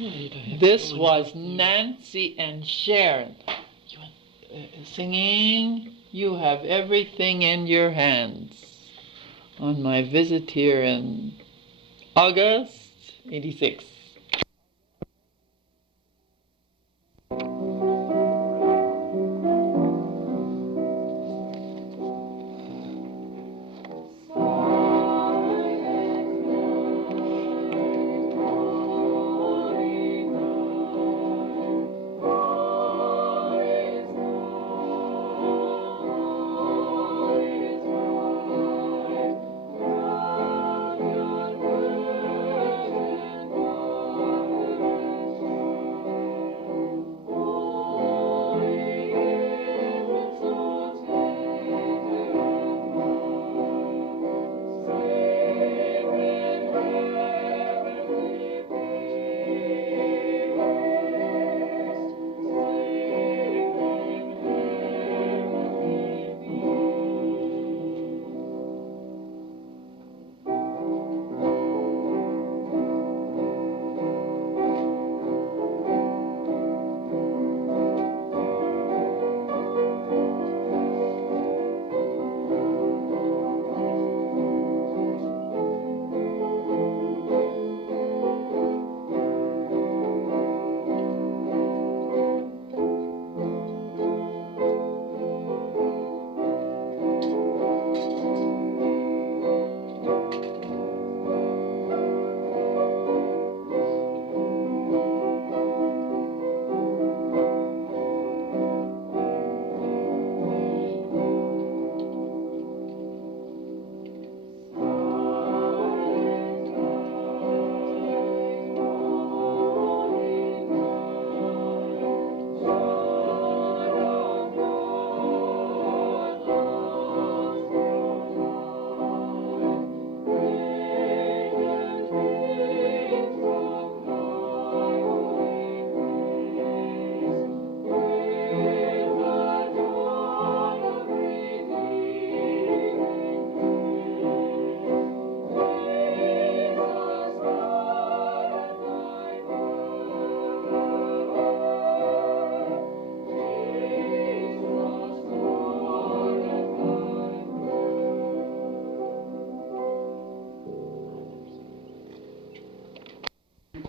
This was Nancy and Sharon singing "You Have Everything in Your Hands" on my visit here in August '86.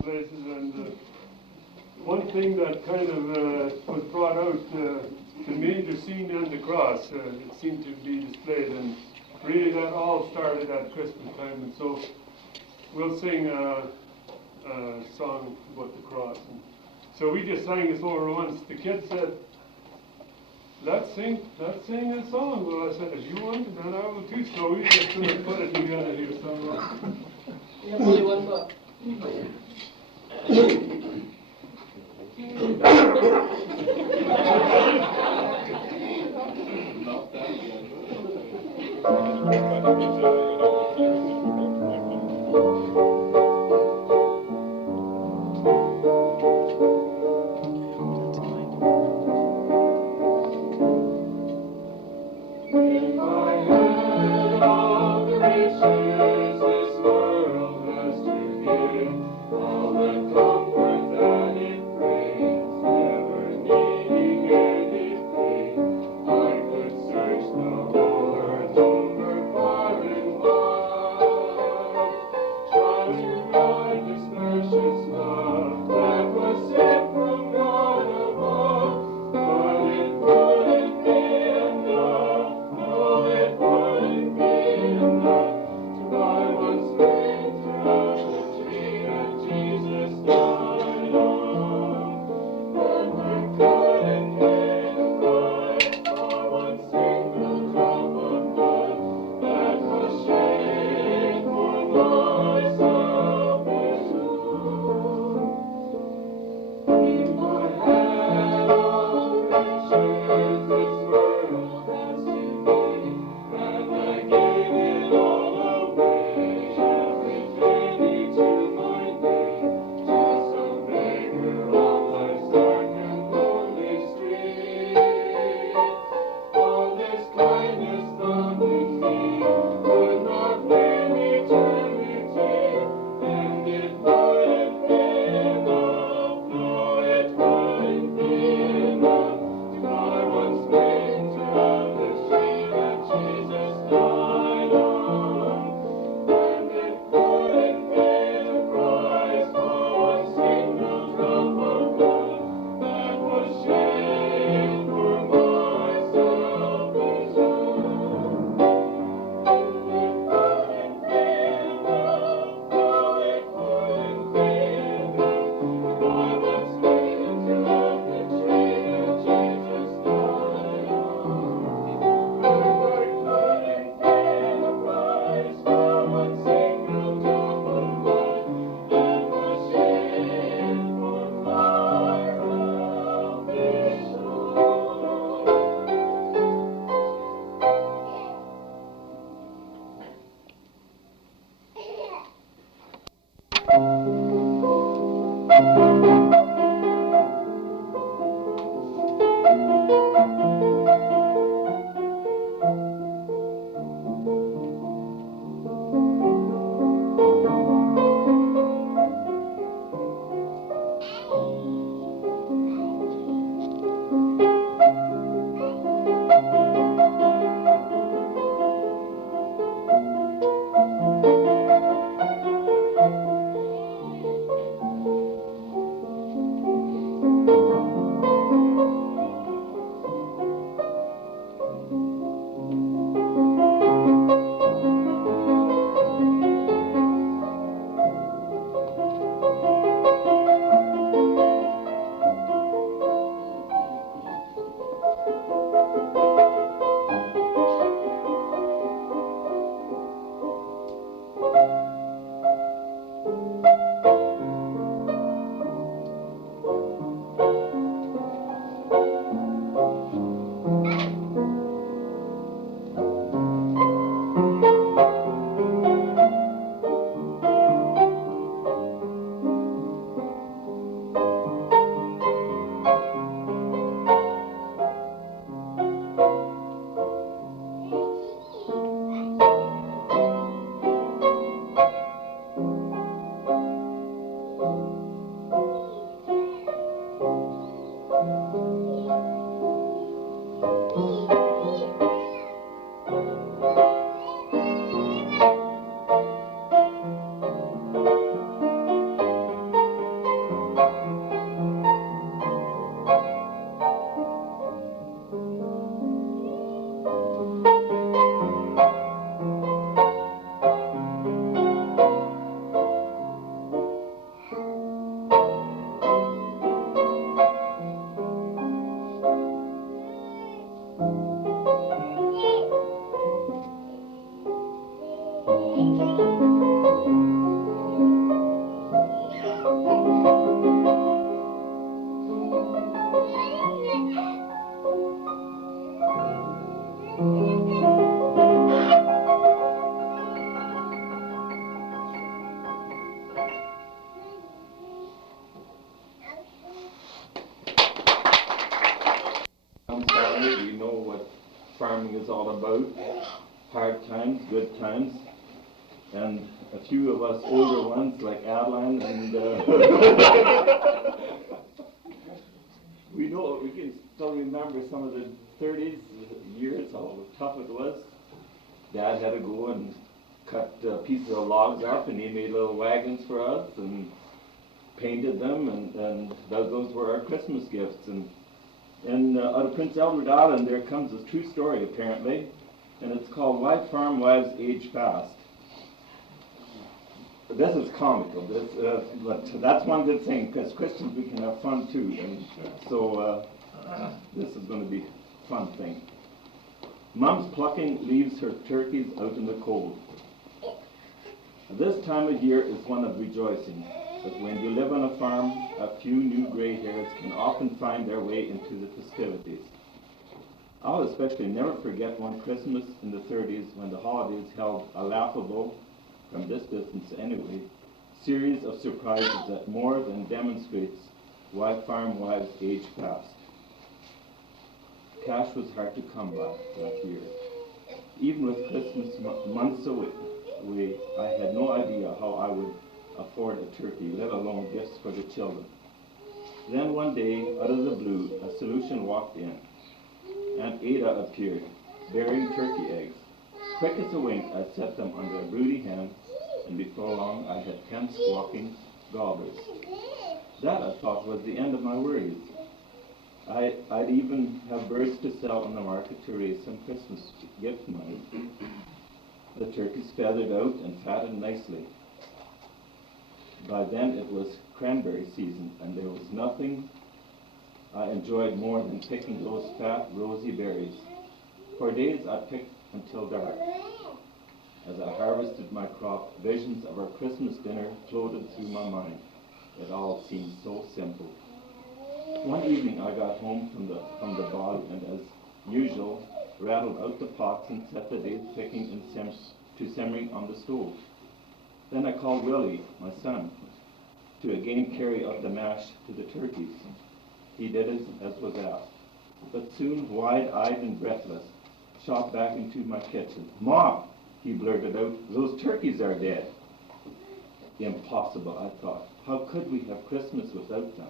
Places, and one thing that kind of was brought out, the major scene and the cross, it seemed to be displayed, and really that all started at Christmas time, and so we'll sing a song about the cross. And so we just sang this over once. The kids said, let's sing a song. Well, I said, if you want it, then I will too. So we just sort of put it together here somewhere. You have only one book. This world has to give all the comfort We know what farming is all about. Hard times, good times, and a few of us older ones like Adeline and we know, we can still remember some of the 30s years, how tough it was. Dad had to go and cut pieces of logs up, and he made little wagons for us and painted them, and those were our Christmas gifts. And out of Prince Edward Island there comes a true story apparently, and it's called Why Farm Wives Age Fast. This is comical, but that's one good thing, because Christians we can have fun too, and so this is going to be a fun thing. Mom's plucking leaves her turkeys out in the cold. This time of year is one of rejoicing, but when you live on a farm, a few new gray hairs can often find their way into the festivities. I'll especially never forget one Christmas in the 30s when the holidays held a laughable, from this distance anyway, series of surprises that more than demonstrates why farm wives age fast. Cash was hard to come by that year. Even with Christmas months away, I had no idea how I would afford a turkey, let alone gifts for the children. Then one day, out of the blue, a solution walked in. Aunt Ada appeared, bearing turkey eggs. Quick as a wink, I set them under a broody hen, and before long I had 10 squawking gobblers. That, I thought, was the end of my worries. I'd even have birds to sell on the market to raise some Christmas gift money. The turkeys feathered out and fatted nicely. By then it was cranberry season, and there was nothing I enjoyed more than picking those fat, rosy berries. For days I picked until dark. As I harvested my crop, visions of our Christmas dinner floated through my mind. It all seemed so simple. One evening I got home from the bog, and as usual, rattled out the pots and set the day's picking to simmering on the stove. Then I called Willie, my son. to again carry up the mash to the turkeys. He did as was asked, but soon, wide-eyed and breathless, shot back into my kitchen. "Ma," he blurted out, "those turkeys are dead." Impossible, I thought. How could we have Christmas without them?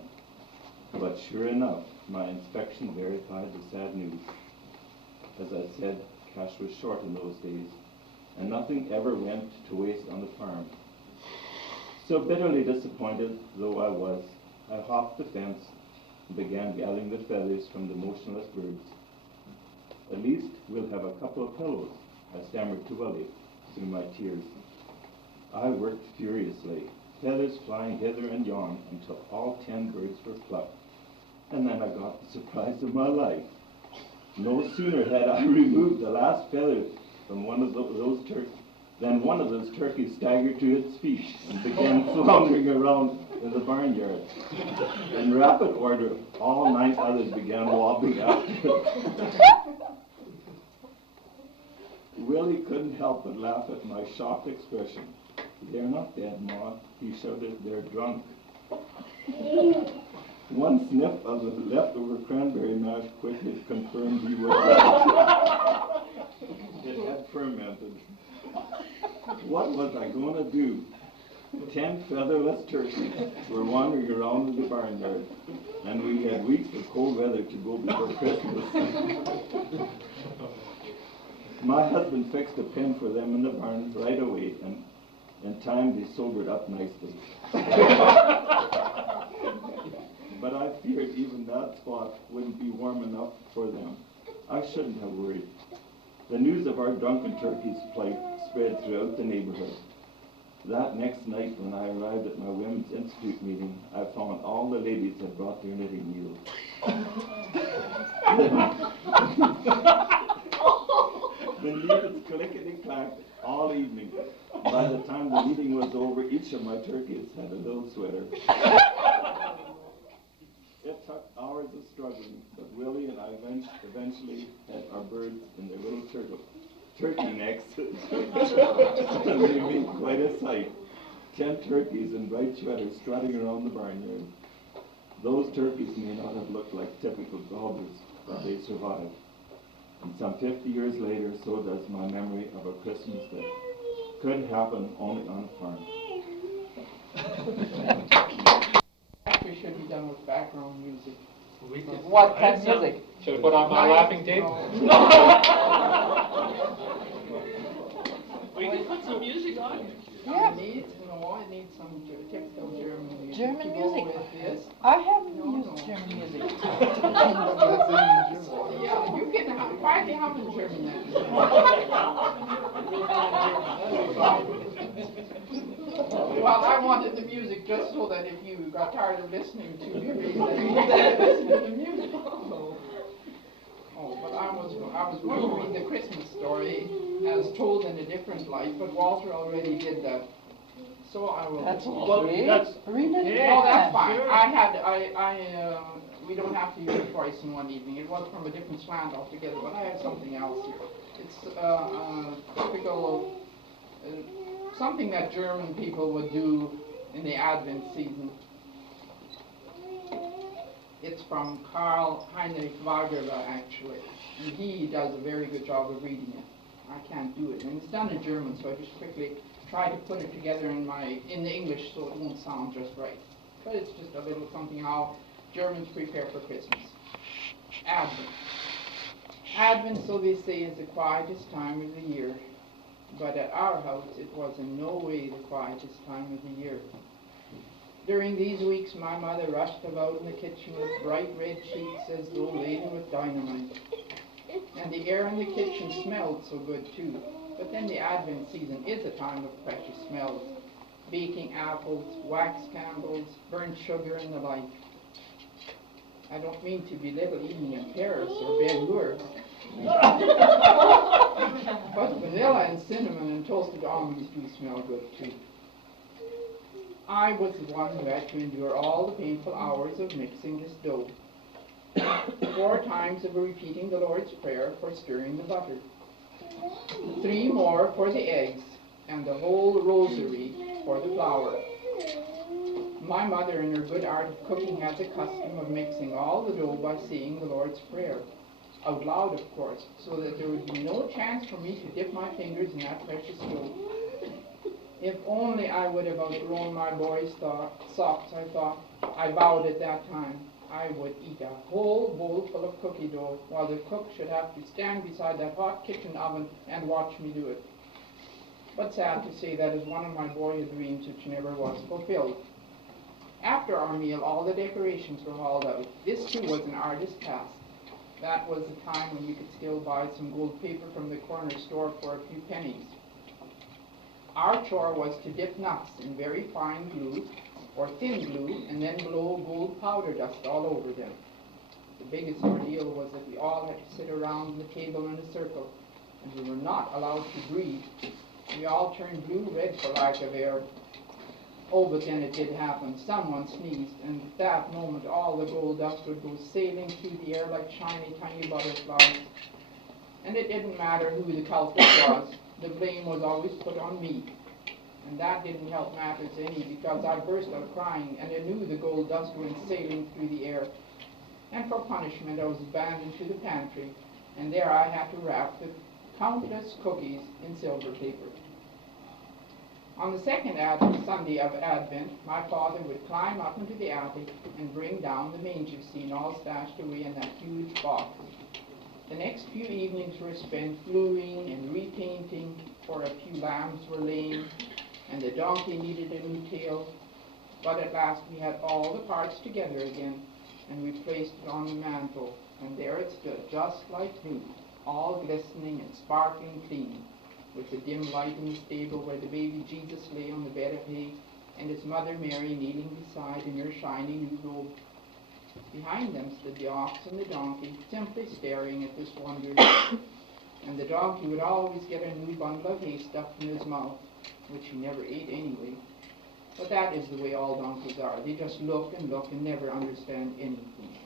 But sure enough, my inspection verified the sad news. As I said, cash was short in those days, and nothing ever went to waste on the farm. So bitterly disappointed though I was, I hopped the fence and began gathering the feathers from the motionless birds. "At least we'll have a couple of pillows," I stammered to Willie through my tears. I worked furiously, feathers flying hither and yon until all 10 birds were plucked. And then I got the surprise of my life. No sooner had I removed the last feather from one of those turkeys than one of those turkeys staggered to its feet and began floundering around in the barnyard. In rapid order, all 9 others began wobbling after it. Willie couldn't help but laugh at my shocked expression. "They're not dead, Ma," he shouted, "they're drunk." One sniff of the leftover cranberry mash quickly confirmed he was right. It had fermented. What was I going to do? 10 featherless turkeys were wandering around in the barnyard, and we had weeks of cold weather to go before Christmas. My husband fixed a pen for them in the barn right away, and in time they sobered up nicely. But I feared even that spot wouldn't be warm enough for them. I shouldn't have worried. The news of our drunken turkeys' plight spread throughout the neighborhood. That next night when I arrived at my Women's Institute meeting, I found all the ladies had brought their knitting needles. The needles clickety-clacked all evening. By the time the meeting was over, each of my turkeys had a little sweater. It took hours of struggling, but Willie and I eventually had our birds in their little turkey necks. And they made quite a sight. 10 turkeys in bright sweaters strutting around the barnyard. Those turkeys may not have looked like typical daubers, but they survived. And some 50 years later, so does my memory of a Christmas that could happen only on a farm. Actually should be done with background music. What kind of music? Should I put on my laughing tape? We can put some music on. Yeah. It needs some typical German music. German to go music? with this. I haven't used German music. Yeah, you can try to have in German then. Well, I wanted the music just so that if you got tired of listening to me, then you could listen to the music. Oh, but I was going to read the Christmas story as told in a different light, but Walter already did that. So I will. That's Well, okay. that's- Read it. Yeah. Oh, that's fine. Sure. We don't have to use it twice in one evening. It was from a different slant altogether, but I have something else here. It's typical, something that German people would do in the Advent season. It's from Karl Heinrich Wagerler, actually, and he does a very good job of reading it. I can't do it, and it's done in German, so I just quickly try to put it together in the English so it won't sound just right. But it's just a little something how Germans prepare for Christmas. Advent. Advent, so they say, is the quietest time of the year. But at our house, it was in no way the quietest time of the year. During these weeks, my mother rushed about in the kitchen with bright red cheeks as though laden with dynamite. And the air in the kitchen smelled so good too. But then the Advent season is a time of precious smells. Baking apples, wax candles, burnt sugar and the like. I don't mean to belittle eating in Paris or Bellure. But vanilla and cinnamon and toasted almonds do smell good too. I was the one who had to endure all the painful hours of mixing this dough. 4 times of repeating the Lord's Prayer for stirring the butter. 3 more for the eggs, and the whole rosary for the flour. My mother, in her good art of cooking, had the custom of mixing all the dough by saying the Lord's Prayer, out loud, of course, so that there would be no chance for me to dip my fingers in that precious dough. If only I would have outgrown my boy's socks, I thought. I vowed at that time I would eat a whole bowl full of cookie dough, while the cook should have to stand beside that hot kitchen oven and watch me do it. But sad to say, that is one of my boyhood dreams which never was fulfilled. After our meal, all the decorations were hauled out. This too was an artist's task. That was the time when you could still buy some gold paper from the corner store for a few pennies. Our chore was to dip nuts in very fine glue, or thin glue, and then blow gold powder dust all over them. The biggest ordeal was that we all had to sit around the table in a circle, and we were not allowed to breathe. We all turned blue-red for lack of air. Oh, but then it did happen. Someone sneezed, and at that moment all the gold dust would go sailing through the air like shiny, tiny butterflies. And it didn't matter who the culprit was. The blame was always put on me. And that didn't help matters any, because I burst out crying, and I knew the gold dust went sailing through the air. And for punishment, I was abandoned to the pantry, and there I had to wrap the countless cookies in silver paper. On the second Sunday of Advent, my father would climb up into the attic and bring down the manger scene all stashed away in that huge box. The next few evenings were spent gluing and repainting, for a few lambs were lame, and the donkey needed a new tail. But at last we had all the parts together again, and we placed it on the mantel, and there it stood, just like new, all glistening and sparkling clean, with the dim light in the stable where the baby Jesus lay on the bed of hay, and his mother Mary kneeling beside in her shiny new robe. Behind them stood the ox and the donkey, simply staring at this wonder. And the donkey would always get a new bundle of hay stuffed in his mouth, which he never ate anyway. But that is the way all donkeys are. They just look and never understand anything.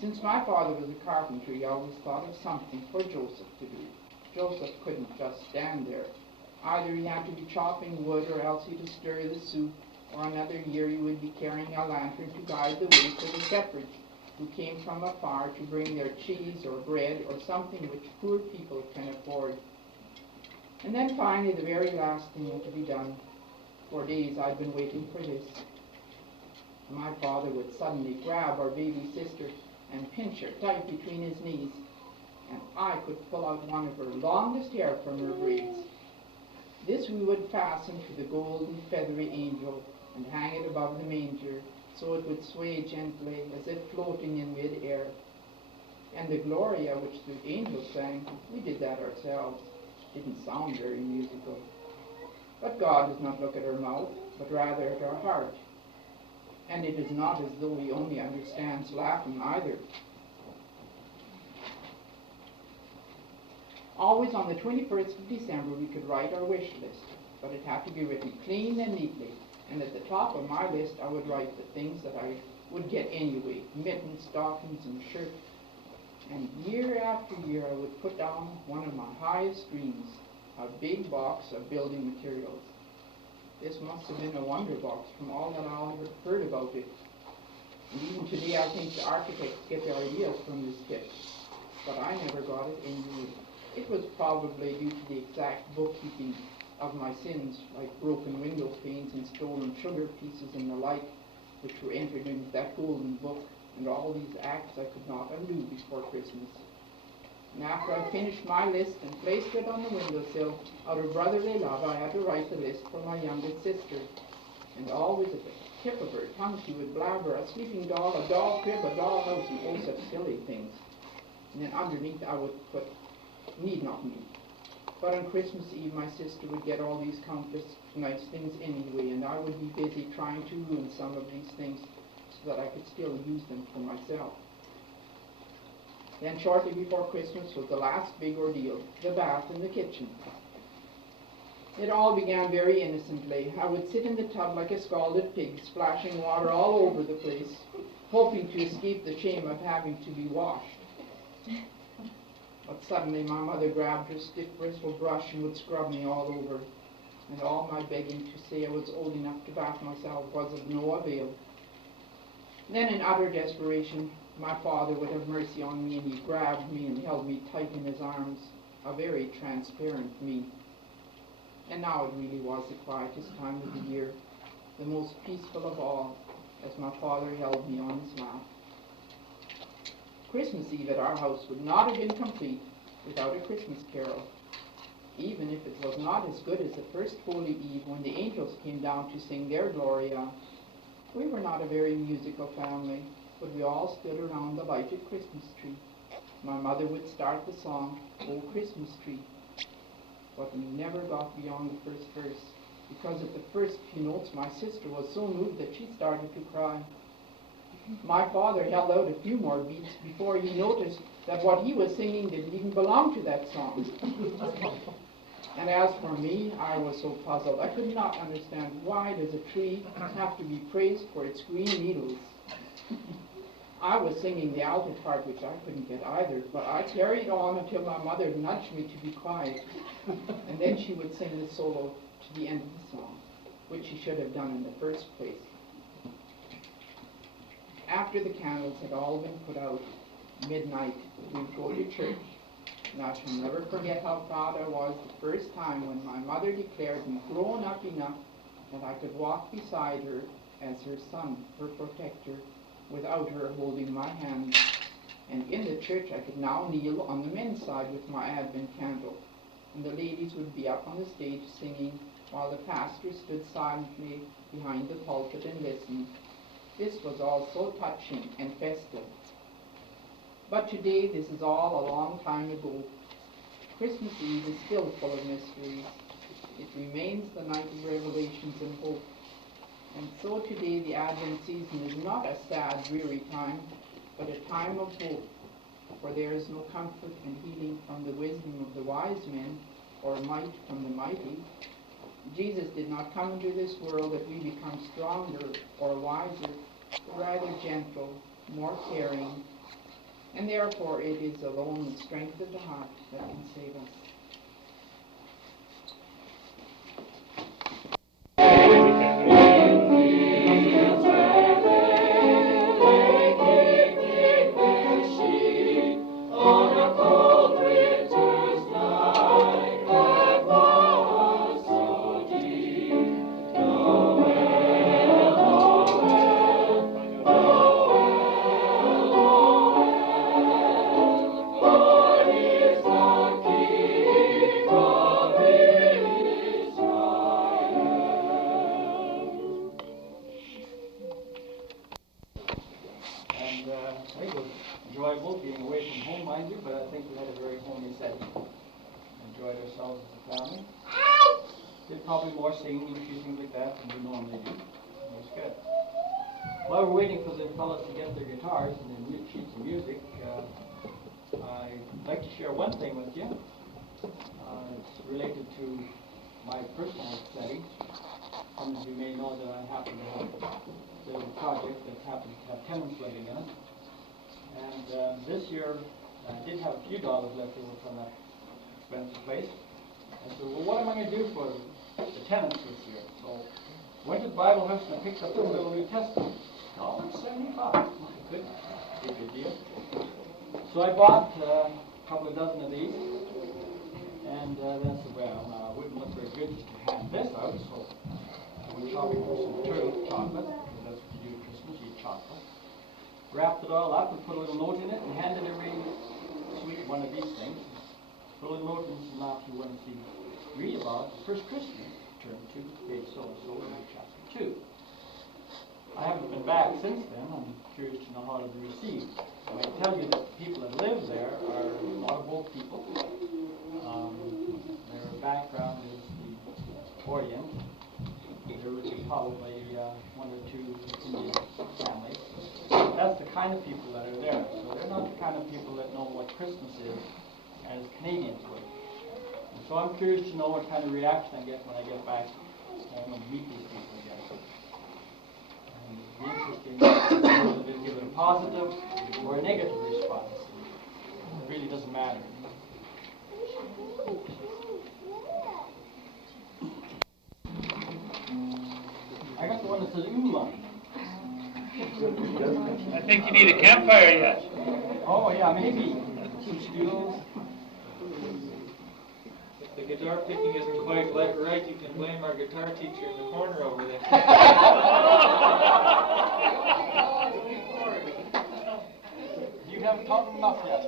Since my father was a carpenter, he always thought of something for Joseph to do. Joseph couldn't just stand there. Either he had to be chopping wood, or else he to stir the soup, or another year he would be carrying a lantern to guide the way to the shepherds who came from afar to bring their cheese or bread or something which poor people can afford. And then finally the very last thing had to be done. For days I'd been waiting for this. My father would suddenly grab our baby sister and pinch her tight between his knees, and I could pull out one of her longest hair from her braids. This we would fasten to the golden feathery angel and hang it above the manger, so it would sway gently as if floating in mid-air. And the Gloria which the angels sang, we did that ourselves. Didn't sound very musical. But God does not look at our mouth, but rather at our heart. And it is not as though he only understands laughing either. Always on the 21st of December we could write our wish list, but it had to be written clean and neatly, and at the top of my list I would write the things that I would get anyway, mittens, stockings, and shirts. And year after year I would put down one of my highest dreams, a big box of building materials. This must have been a wonder box from all that I had heard about it. And even today I think the architects get their ideas from this kit, but I never got it anyway. It was probably due to the exact bookkeeping of my sins, like broken window panes and stolen sugar pieces and the like, which were entered into that golden book, and all these acts I could not undo before Christmas. And after I finished my list and placed it on the windowsill, out of brotherly love I had to write the list for my youngest sister. And always at the tip of her tongue she would blabber a sleeping doll, a doll crib, a doll house, and all such silly things. And then underneath I would put need not need. But on Christmas Eve my sister would get all these countless nice things anyway, and I would be busy trying to ruin some of these things so that I could still use them for myself. Then shortly before Christmas was the last big ordeal, the bath in the kitchen. It all began very innocently. I would sit in the tub like a scalded pig, splashing water all over the place, hoping to escape the shame of having to be washed. But suddenly my mother grabbed her stiff bristle brush and would scrub me all over. and all my begging to say I was old enough to bath myself was of no avail. Then in utter desperation, my father would have mercy on me, and he grabbed me and held me tight in his arms, a very transparent me. And now it really was the quietest time of the year, the most peaceful of all, as my father held me on his lap. Christmas Eve at our house would not have been complete without a Christmas carol, even if it was not as good as the first Holy Eve when the angels came down to sing their Gloria. We were not a very musical family, but we all stood around the lighted Christmas tree. My mother would start the song, "O Christmas Tree," but we never got beyond the first verse, because at the first few notes my sister was so moved that she started to cry. My father held out a few more beats before he noticed that what he was singing didn't even belong to that song. And as for me, I was so puzzled. I could not understand, why does a tree have to be praised for its green needles? I was singing the alto part, which I couldn't get either, but I carried on until my mother nudged me to be quiet, and then she would sing the solo to the end of the song, which she should have done in the first place. After the candles had all been put out, midnight, we'd go to church. And I shall never forget how proud I was the first time when my mother declared me grown up enough that I could walk beside her as her son, her protector, without her holding my hand. And in the church I could now kneel on the men's side with my Advent candle, and the ladies would be up on the stage singing, while the pastor stood silently behind the pulpit and listened. This was all so touching and festive. But today, this is all a long time ago. Christmas Eve is still full of mysteries. It remains the night of revelations and hope. And so today, the Advent season is not a sad, dreary time, but a time of hope. For there is no comfort and healing from the wisdom of the wise men, or might from the mighty. Jesus did not come into this world that we become stronger or wiser, but rather gentle, more caring, and therefore it is alone the strength of the heart that can save us. I think it was enjoyable being away from home, mind you, but I think we had a very homey setting. Enjoyed ourselves as a family. Did probably more singing and a few things like that than we normally do. It was good. While we're waiting for the fellows to get their guitars and their sheets of music, I'd like to share one thing with you. It's related to my personal setting. Some of you may know that I happen to have a little project that happens to have tenants living in it. And this year, I did have a few dollars left over from that expensive place. I said, well, what am I going to do for the tenants this year? So I went to the Bible house and I picked up the little New Testament. $1.75. My goodness, a good deal. So I bought a couple of dozen of these. And then I said, well, it wouldn't look very good just to hand this out. So I went shopping for some turtle chocolate, because that's what you do at Christmas, you eat chocolate. Wrapped it all up and put a little note in it and handed every sweet one of these things. Put a little note in and now if you want to read about the first Christmas, turn to page so-and-so in chapter 2. I haven't been back since then. I'm curious to know how to be received. I can tell you that the people that live there are a lot of old people. Their background is the Orient. There would be probably one or two Indian families. That's the kind of people that are there. So they're not the kind of people that know what Christmas is as Canadians would. And so I'm curious to know what kind of reaction I get when I get back home and meet these people again. And it'd be interesting whether they give it a positive or a negative response. It really doesn't matter. to the Ula. I think you need a campfire yet. Oh, yeah, maybe. Some stools. If the guitar picking isn't quite right, you can blame our guitar teacher in the corner over there. You haven't taught them enough yet.